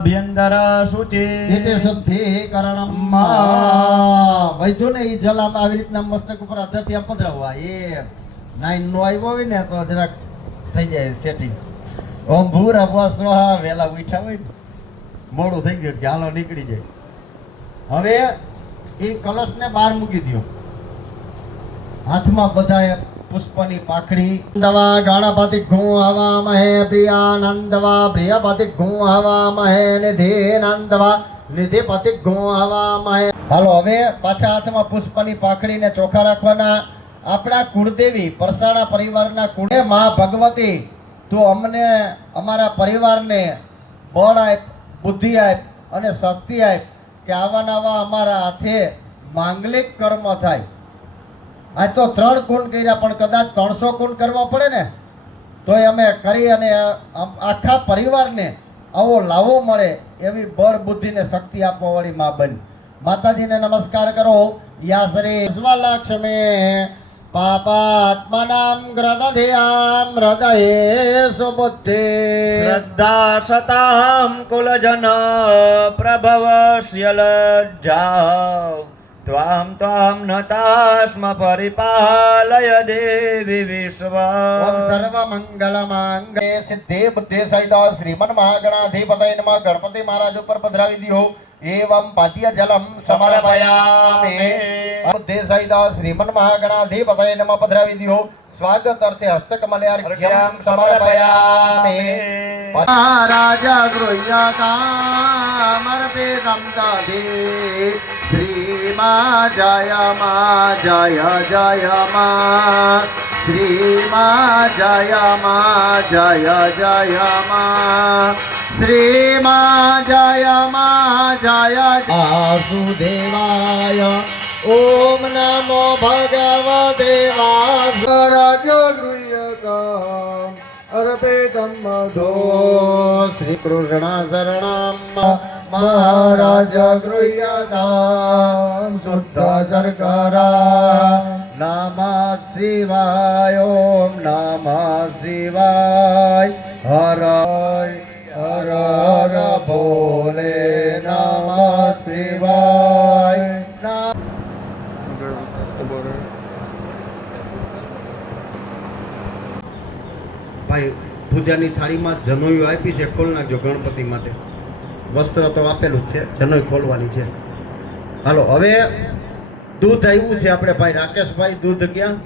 અભ્યંતર શુચિ ઇતિ શુદ્ધિકરણમ વૈધું ને ઈ જલ આમ આવી રીતના મસ્તક ઉપર હાથથી પધરાવવા એ નાઈન નો આવ્યો હોય ને તો જરાક થઈ જાય સેટિંગ. ઓમ ભૂરા સ્વાહા વેલા ઉઠ્યા હોય મોડું થઈ ગયું કે હાલો નીકળી જાય. હવે એ કલશ ને બહાર મૂકી દો. હાથમાં બધાએ પુષ્પની પાખડી દવા ગાણાપાતી ઘૂ હવા મહે પ્રિયાનંદવા પ્રિયપાતી ઘૂ હવા મહે નિધિનંદવા નિધિપતિ ઘૂ હવા મહે. હાલો હવે પાછા હાથમાં પુષ્પની પાખડીને ચોખા રાખવાના. આપણા કુળદેવી પરસાણા પરિવારના કુળે માં ભગવતી તું અમને અમારા પરિવારને બળ આપ, બુદ્ધિ આપ અને શક્તિ આપ કે આવા નવા અમારા હાથે માંગલિક કર્મ થાય. આ તો 3 કુંડ કર્યા પણ કદાચ 300 કુંડ કરવા પડે ને તોય અમે કરી અને આખા પરિવારને આવો લાવો મળે એવી બળ બુદ્ધિ ને શક્તિ આપવા વાળી માં બની. માતાજીને નમસ્કાર કરો. યા શ્રી સ્વલક્ષ્મે પાપાત્મનામ ગ્રદધ્યામ હૃદયે સુબુદ્ધિ શ્રદ્ધા સતાહમ કુલજન પ્રભવસ્ય લજ્જા ત્વામ ત્વામ નતાસ્મ પરિપાલય દેવી વિશ્વ. ઓમ સર્વ મંગલ માંગલે સિદ્ધે બુદ્ધે સહિત શ્રીમન મહાગણાધિપતય નમઃ. ગણપતિ મહારાજ ઉપર પધરાવી દીધો. એવમ પાદ્ય જલમ સમર્પયામિ. બુદ્ધે સહિત શ્રીમન મહાગણાધિપતય નમઃ પધરાવી દીધો. સ્વાગત અર્થે હસ્તકમલયાર્ઘ્યમ સમર્પયામિ. મહારાજ ગૃહ્યતામર્પિતમ તદે શ્રીમા જય મા જય જય મા શ્રીમા જય મા જય જય મા શ્રીમા જય મા જય વાસુદેવાય. ઓમ નમો ભગવતે વાસુદેવાય. ગૃહ્યતામ અર્પિતમ મધો શ્રી કૃષ્ણ શરણમ મહારાજ ગૃહ્યતામ શુદ્ધ શર્કરા નમઃ શિવાય. ઓમ નમઃ શિવાય. હર હર હર ભોલે નમઃ શિવાય. ભાઈ પૂજાની થાળીમાં જનોઈ આપી છે, ખોલ નાખજો ગણપતિ માટે. વસ્ત્ર તો આપેલું જ છે, જનોઈ ખોલવાની છે. હાલો હવે દૂધ આવ્યું છે આપણે ભાઈ રાકેશભાઈ. દૂધ ક્યાં?